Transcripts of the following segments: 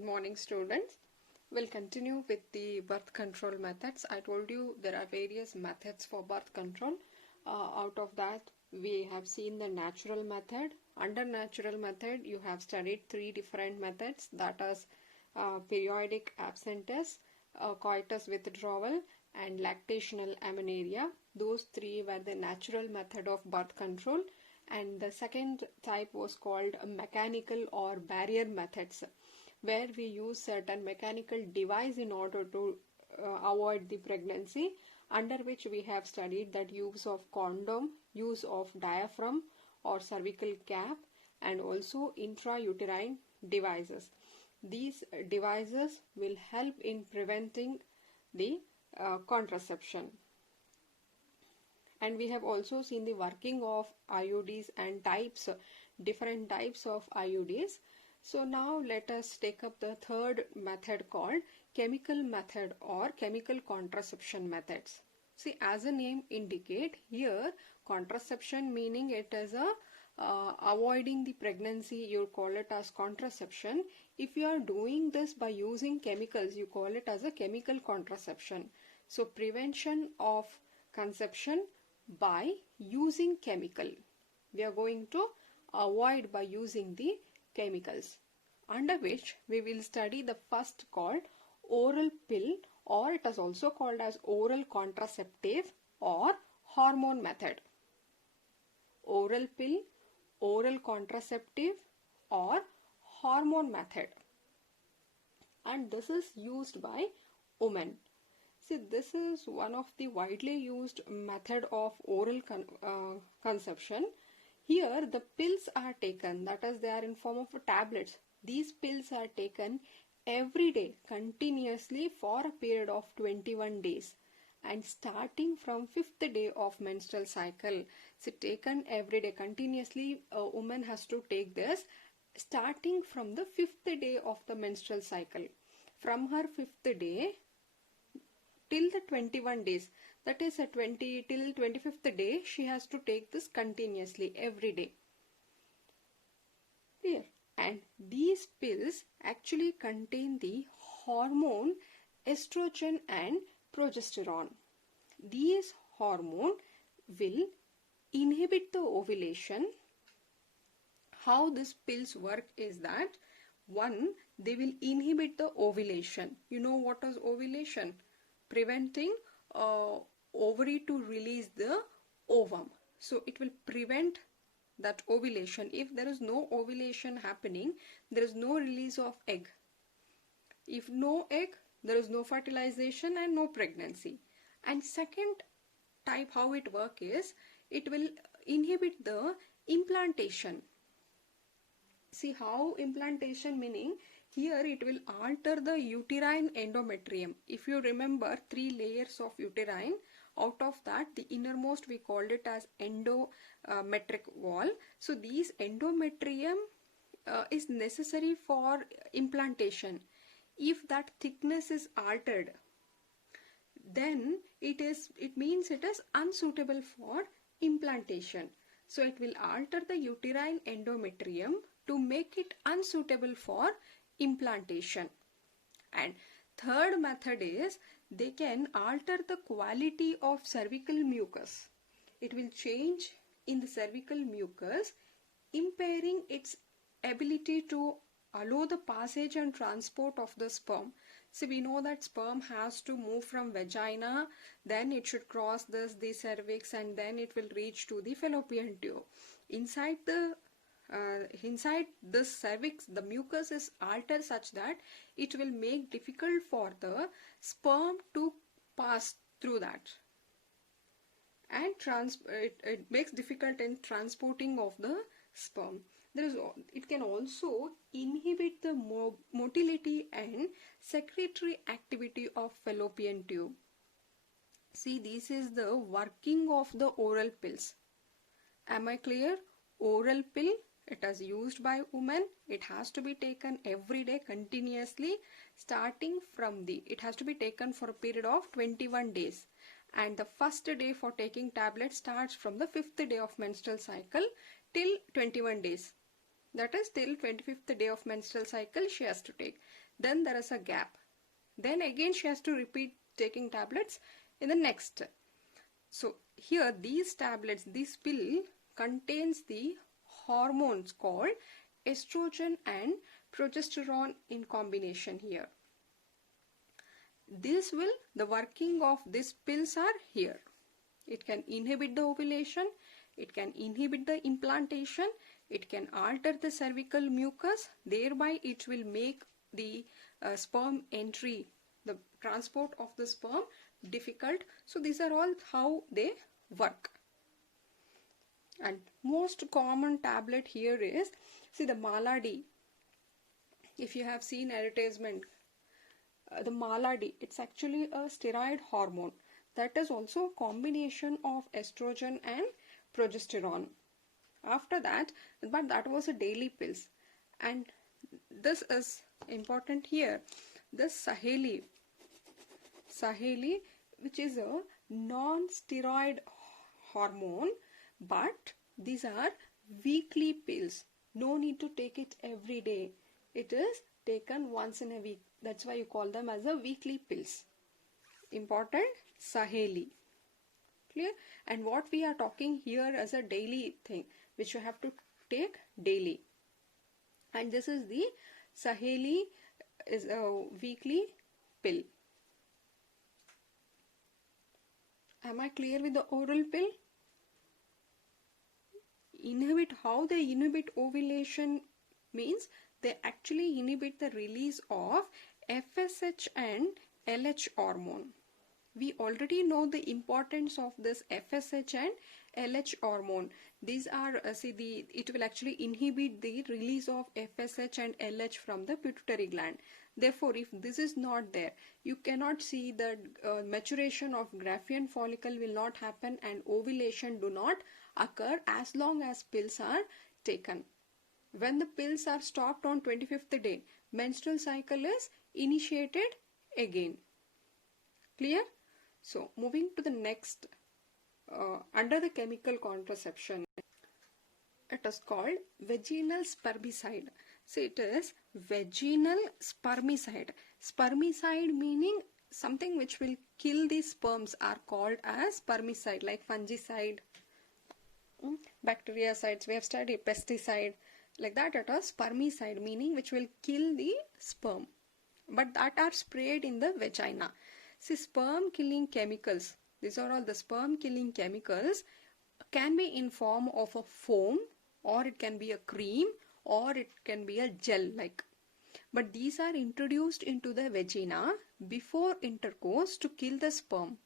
Good morning, students. We'll continue with the birth control methods. I told you there are various methods for birth control. Out of that, we have seen the natural method. Under natural method, you have studied three different methods, that is periodic abscess, coitus withdrawal, and lactational amenorrhea. Those three were the natural method of birth control. And the second type was called mechanical or barrier methods, where we use certain mechanical device in order to avoid the pregnancy, under which we have studied that use of condom, use of diaphragm or cervical cap, and also intrauterine devices. These devices will help in preventing the contraception. And we have also seen the working of IUDs and different types of IUDs. So now let us take up the third method called chemical method or chemical contraception methods. See, as the name indicate, here contraception meaning it is a avoiding the pregnancy, you call it as contraception. If you are doing this by using chemicals, you call it as a chemical contraception. So prevention of conception by using chemical. We are going to avoid by using the chemicals, under which we will study the first called oral pill, or it is also called as oral contraceptive or hormone method. Oral pill, oral contraceptive or hormone method, and this is used by women. See, this is one of the widely used method of oral conception. Here the pills are taken, that is they are in form of tablets. These pills are taken every day continuously for a period of 21 days, and starting from 5th day of menstrual cycle. So taken every day continuously, a woman has to take this starting from the 5th day of the menstrual cycle. From her 5th day till the 21 days, that is till 25th day, she has to take this continuously every day. Clear? And these pills actually contain the hormone estrogen and progesterone. These hormone will inhibit the ovulation. How these pills work is that, one, they will inhibit the ovulation. You know what is ovulation? Preventing ovary to release the ovum. So it will prevent that ovulation. If there is no ovulation happening, there is no release of egg. If no egg, there is no fertilization and no pregnancy. And second type how it works is, it will inhibit the implantation. See how implantation meaning, here it will alter the uterine endometrium. If you remember 3 layers of uterine, out of that the innermost we called it as endometric wall. So these endometrium is necessary for implantation. If that thickness is altered, then it means it is unsuitable for implantation. So it will alter the uterine endometrium to make it unsuitable for implantation. And third method is, they can alter the quality of cervical mucus. It will change in the cervical mucus, impairing its ability to allow the passage and transport of the sperm. So we know that sperm has to move from vagina, then it should cross the cervix, and then it will reach to the fallopian tube. Inside this cervix, the mucus is altered such that it will make difficult for the sperm to pass through that, and it makes difficult in transporting of the sperm. It can also inhibit the motility and secretory activity of fallopian tube. See, this is the working of the oral pills. Am I clear? Oral pill, it is used by women. It has to be taken every day continuously, starting from it has to be taken for a period of 21 days. And the first day for taking tablet starts from the 5th day of menstrual cycle till 21 days. That is till 25th day of menstrual cycle she has to take. Then there is a gap. Then again she has to repeat taking tablets in the next. So here these tablets, this pill contains the hormones called estrogen and progesterone in combination here. The working of these pills are here. It can inhibit the ovulation, it can inhibit the implantation, it can alter the cervical mucus, thereby it will make the sperm entry, the transport of the sperm difficult. So these are all how they work. And most common tablet here is, see, the Maladi. If you have seen advertisement, the Maladi, it's actually a steroid hormone. That is also a combination of estrogen and progesterone. After that, but that was a daily pills. And this is important here. This Saheli, which is a non-steroid hormone, but these are weekly pills. No need to take it every day. It is taken once in a week. That's why you call them as a weekly pills. Important, Saheli. Clear? And what we are talking here as a daily thing, which you have to take daily. And this is the Saheli, is a weekly pill. Am I clear with the oral pill? How they inhibit ovulation means they actually inhibit the release of FSH and LH hormone. We already know the importance of this FSH and LH hormone. These are, it will actually inhibit the release of FSH and LH from the pituitary gland. Therefore, if this is not there, you cannot see the maturation of Graafian follicle will not happen and ovulation do not occur as long as pills are taken. When the pills are stopped on 25th day, menstrual cycle is initiated again. Clear? So, moving to the next, under the chemical contraception, it is called vaginal spermicide. So, it is vaginal spermicide. Spermicide meaning something which will kill the sperms are called as spermicide, like fungicide, bactericides, we have studied pesticide, like that. It is spermicide meaning which will kill the sperm, but that are sprayed in the vagina. See, sperm killing chemicals, these are all the sperm killing chemicals, can be in form of a foam, or it can be a cream, or it can be a gel like. But these are introduced into the vagina before intercourse to kill the sperm.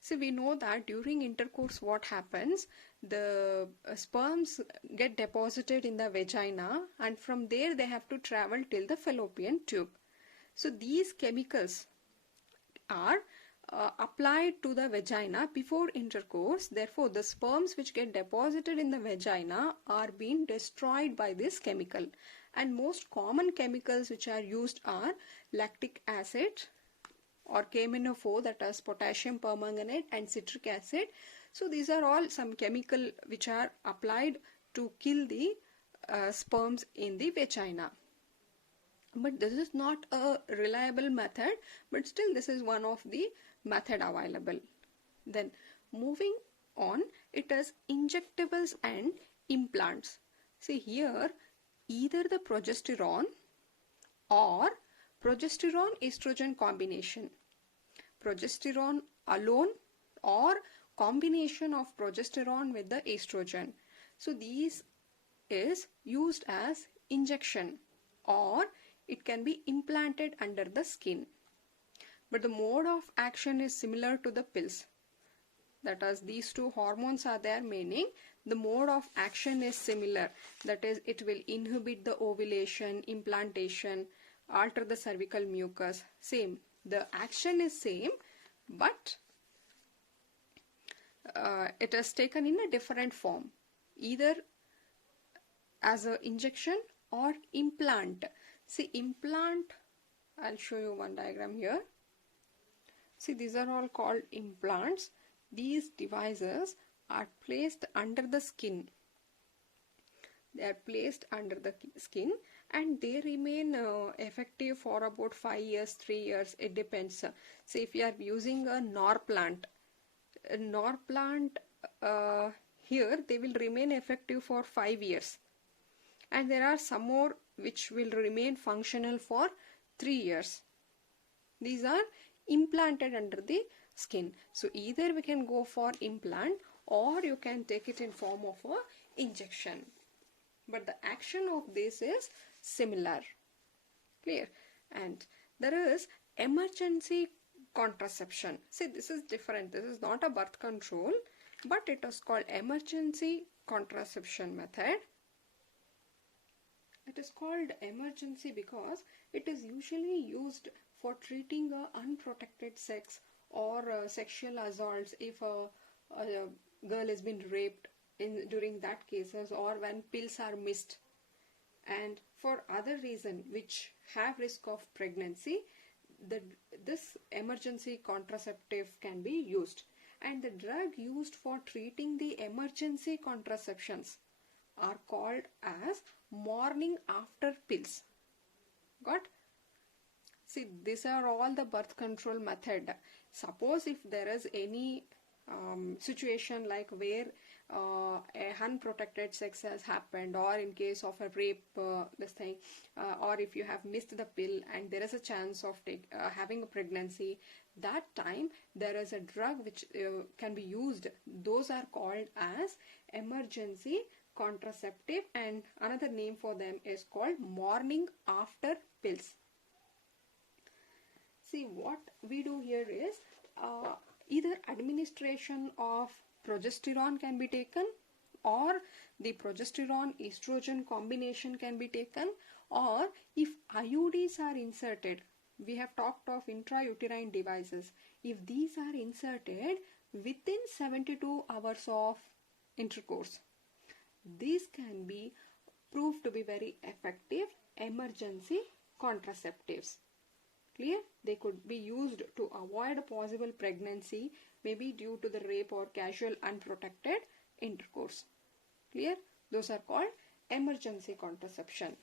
So we know that during intercourse what happens, the sperms get deposited in the vagina, and from there they have to travel till the fallopian tube. So these chemicals are applied to the vagina before intercourse. Therefore, the sperms which get deposited in the vagina are being destroyed by this chemical. And most common chemicals which are used are lactic acid or KMNO4, that is potassium permanganate, and citric acid. So these are all some chemical which are applied to kill the sperms in the vagina. But this is not a reliable method, but still this is one of the method available. Then moving on, it is injectables and implants. See here, either the progesterone or progesterone estrogen combination, progesterone alone, or combination of progesterone with the estrogen. So these is used as injection, or it can be implanted under the skin. But the mode of action is similar to the pills. That is, these two hormones are there, meaning the mode of action is similar. That is, it will inhibit the ovulation, implantation, alter the cervical mucus. Same. The action is same, but it is taken in a different form, either as an injection or implant. See, implant, I'll show you one diagram here. See, these are all called implants. These devices are placed under the skin. They are placed under the skin and they remain effective for about 5 years, 3 years, it depends. Say if you are using a NOR plant, here they will remain effective for 5 years, and there are some more which will remain functional for 3 years. These are implanted under the skin. So either we can go for implant or you can take it in form of a injection. But the action of this is similar. Clear? And there is emergency contraception. See, this is different. This is not a birth control, but it is called emergency contraception method. It is called emergency because it is usually used for treating unprotected sex or sexual assaults if a girl has been raped during that cases, or when pills are missed, and for other reason which have risk of pregnancy, this emergency contraceptive can be used. And the drug used for treating the emergency contraceptions are called as morning after pills. Got? See, these are all the birth control method. Suppose if there is any situation like where a unprotected sex has happened, or in case of a rape, or if you have missed the pill and there is a chance of having a pregnancy, that time there is a drug which can be used. Those are called as emergency contraceptive, and another name for them is called morning after pills. See, what we do here is either administration of progesterone can be taken, or the progesterone estrogen combination can be taken, or if IUDs are inserted, we have talked of intrauterine devices, if these are inserted within 72 hours of intercourse, these can be proved to be very effective emergency contraceptives. Clear? They could be used to avoid a possible pregnancy, maybe due to the rape or casual unprotected intercourse. Clear? Those are called emergency contraception.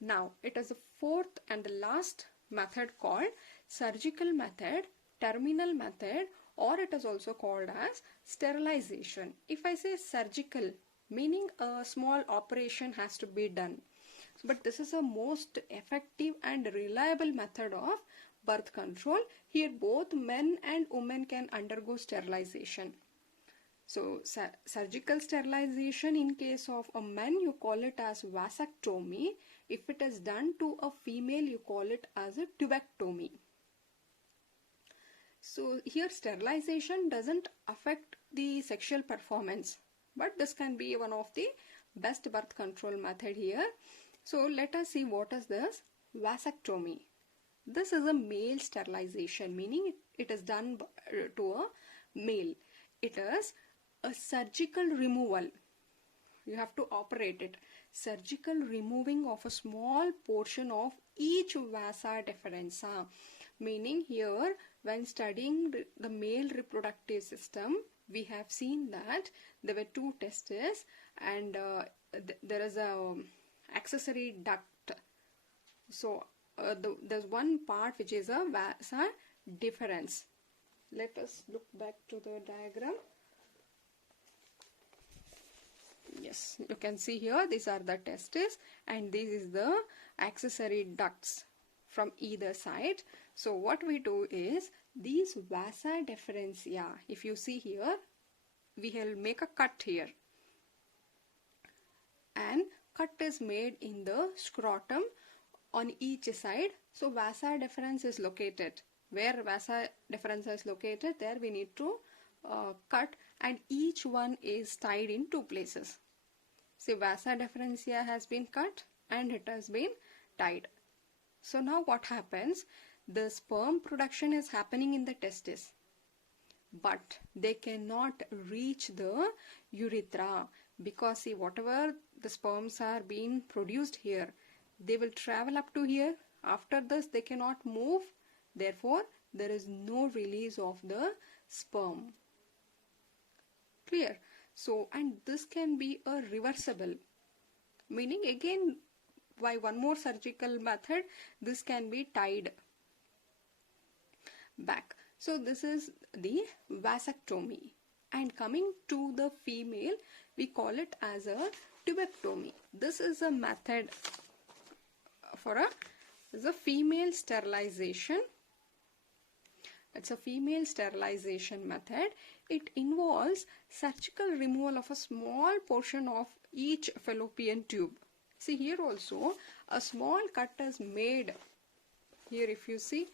Now, it is the fourth and the last method called surgical method, terminal method, or it is also called as sterilization. If I say surgical, meaning a small operation has to be done. But this is a most effective and reliable method of birth control. Here both men and women can undergo sterilization. So surgical sterilization, in case of a man you call it as vasectomy. If it is done to a female you call it as a tubectomy. So here sterilization doesn't affect the sexual performance, but this can be one of the best birth control method here. So let us see what is this vasectomy. This is a male sterilization, meaning it is done to a male. It is a surgical removal. You have to operate it. Surgical removing of a small portion of each vasa deferentia. Meaning here, when studying the male reproductive system, we have seen that there were two testes and there is a accessory duct. So there's one part which is a vasa deferens. Let us look back to the diagram. Yes, you can see here these are the testes and this is the accessory ducts from either side. So what we do is these vasa deferentia, if you see here, we will make a cut here, and cut is made in the scrotum on each side. So vasa deferens is located. Where vasa deferens is located, there we need to cut, and each one is tied in two places. See, vasa deferentia has been cut and it has been tied. So now what happens? The sperm production is happening in the testis, but they cannot reach the urethra, because see, whatever the sperms are being produced here, they will travel up to here. After this they cannot move, therefore there is no release of the sperm. Clear? So, and this can be a reversible. meaning again by one more surgical method this can be tied back. So this is the vasectomy. And coming to the female, we call it as a tubectomy. This is a method for a female sterilization. It's a female sterilization method. It involves surgical removal of a small portion of each fallopian tube. See here also a small cut is made. Here if you see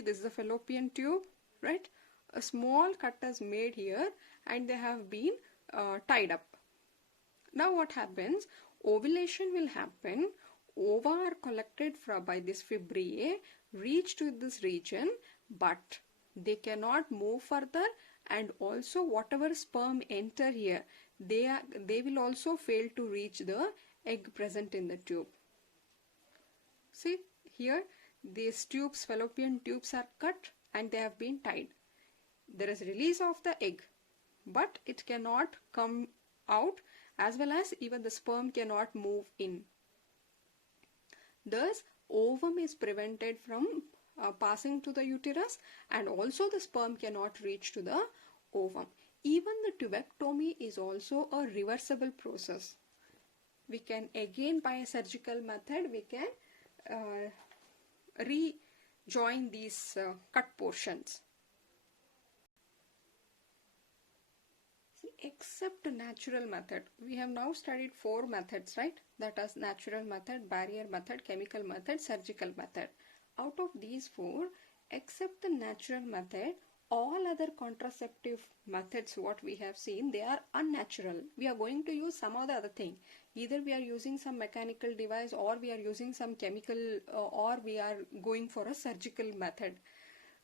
this is the fallopian tube, right? A small cut is made here and they have been tied up. Now what happens? Ovulation will happen. Ova are collected by this fibrae, reach to this region, but they cannot move further, and also whatever sperm enter here, they will also fail to reach the egg present in the tube. See here, these tubes, fallopian tubes are cut and they have been tied. There is release of the egg, but it cannot come out, as well as even the sperm cannot move in. Thus, ovum is prevented from passing to the uterus, and also the sperm cannot reach to the ovum. Even the tubectomy is also a reversible process. We can again, by a surgical method, we can rejoin these cut portions. Except natural method, we have now studied 4 methods, right? That is natural method, barrier method, chemical method, surgical method. Out of these 4, except the natural method, all other contraceptive methods what we have seen, they are unnatural. We are going to use some other thing. Either we are using some mechanical device, or we are using some chemical, or we are going for a surgical method.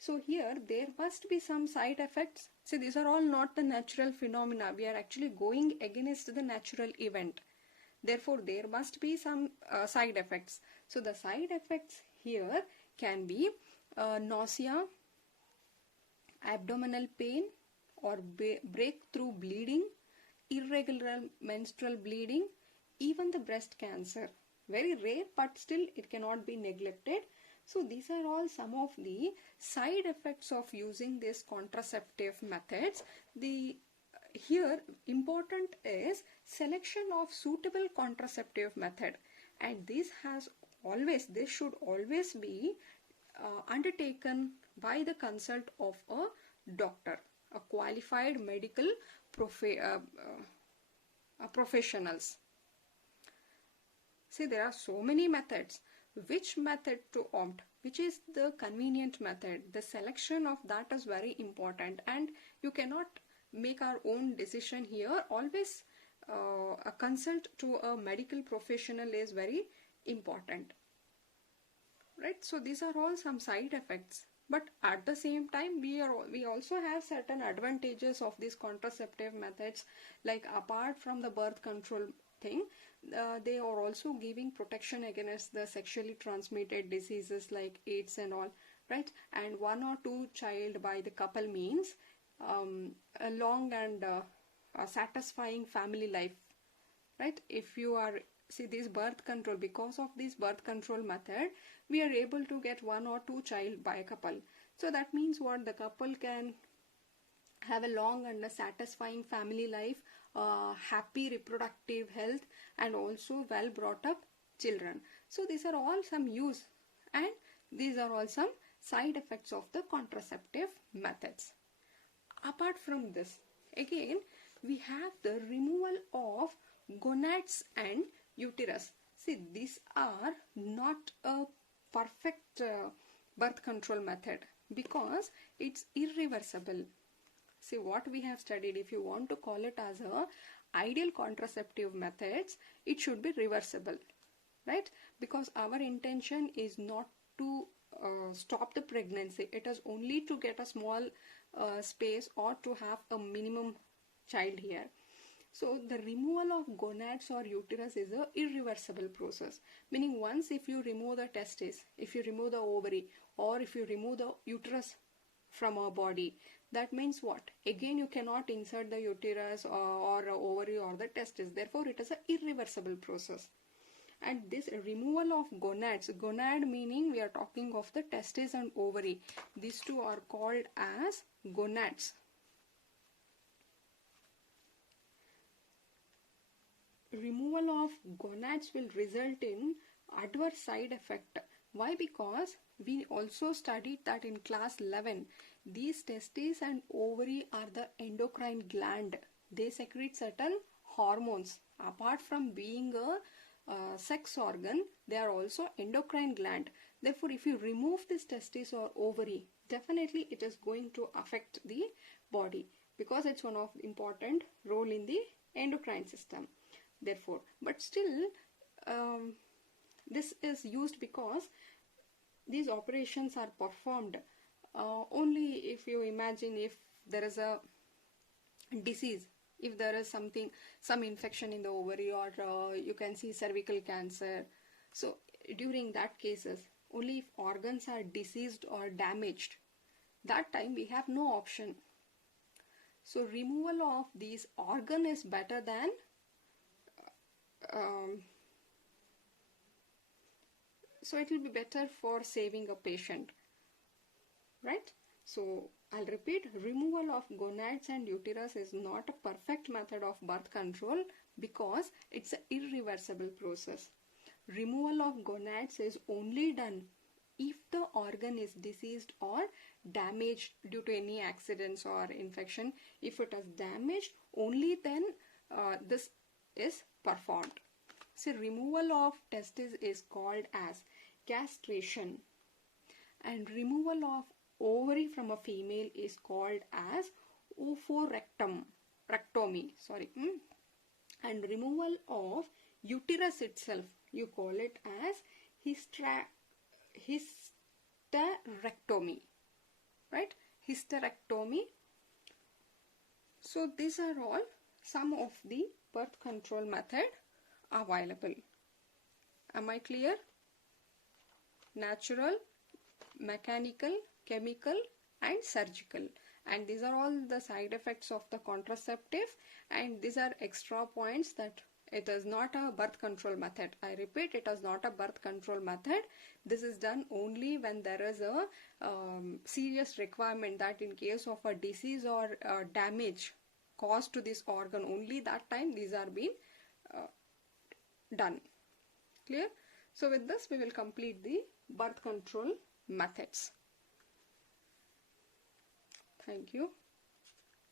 So here there must be some side effects. See, these are all not the natural phenomena. We are actually going against the natural event. Therefore, there must be some side effects. So the side effects here can be nausea, abdominal pain, or breakthrough bleeding, irregular menstrual bleeding, even the breast cancer. Very rare, but still it cannot be neglected. So these are all some of the side effects of using these contraceptive methods. Here important is selection of suitable contraceptive method, and this should always be undertaken by the consult of a doctor, a qualified medical professionals. See, there are so many methods. Which method to opt? Which is the convenient method? The selection of that is very important, and you cannot make our own decision here. Always a consult to a medical professional is very important, right? So these are all some side effects, but at the same time we also have certain advantages of these contraceptive methods. Like apart from the birth control thing, they are also giving protection against the sexually transmitted diseases like AIDS and all, right? And 1 or 2 child by the couple means a long and satisfying family life, right? If you are, see, this birth control, because of this birth control method, we are able to get 1 or 2 child by a couple. So that means what? The couple can have a long and a satisfying family life, happy reproductive health, and also well brought up children. So these are all some use, and these are all some side effects of the contraceptive methods. Apart from this, again we have the removal of gonads and uterus. See, these are not a perfect birth control method because it's irreversible. See, what we have studied, if you want to call it as a ideal contraceptive methods, it should be reversible, right? Because our intention is not to stop the pregnancy. It is only to get a small space or to have a minimum child here. So the removal of gonads or uterus is a irreversible process, meaning once if you remove the testis, if you remove the ovary, or if you remove the uterus from our body. That means what? Again, you cannot insert the uterus or ovary or the testis. Therefore, it is an irreversible process. And this removal of gonads, gonad meaning we are talking of the testis and ovary. These two are called as gonads. Removal of gonads will result in adverse side effect. Why? Because we also studied that in class 11. These testes and ovary are the endocrine gland. They secrete certain hormones. Apart from being a sex organ, they are also endocrine gland. Therefore, if you remove this testis or ovary, definitely it is going to affect the body, because it's one of the important role in the endocrine system. Therefore, but still this is used because these operations are performed only if you imagine if there is a disease, if there is some infection in the ovary, or you can see cervical cancer. So during that cases, only if organs are diseased or damaged, that time we have no option. So removal of these organ is better than so it will be better for saving a patient, right? So I'll repeat, removal of gonads and uterus is not a perfect method of birth control because it's an irreversible process. Removal of gonads is only done if the organ is diseased or damaged due to any accidents or infection. If it is damaged, only then this is performed. So removal of testis is called as castration, and removal of ovary from a female is called as oophorectomy. And removal of uterus itself, you call it as hysterectomy, right? Hysterectomy. So these are all some of the birth control method available. Am I clear? Natural, mechanical, chemical and surgical, and these are all the side effects of the contraceptive, and these are extra points that it is not a birth control method. I repeat, it is not a birth control method. This is done only when there is a serious requirement, that in case of a disease or damage caused to this organ, only that time these are being done. Clear? So with this we will complete the birth control methods. Thank you.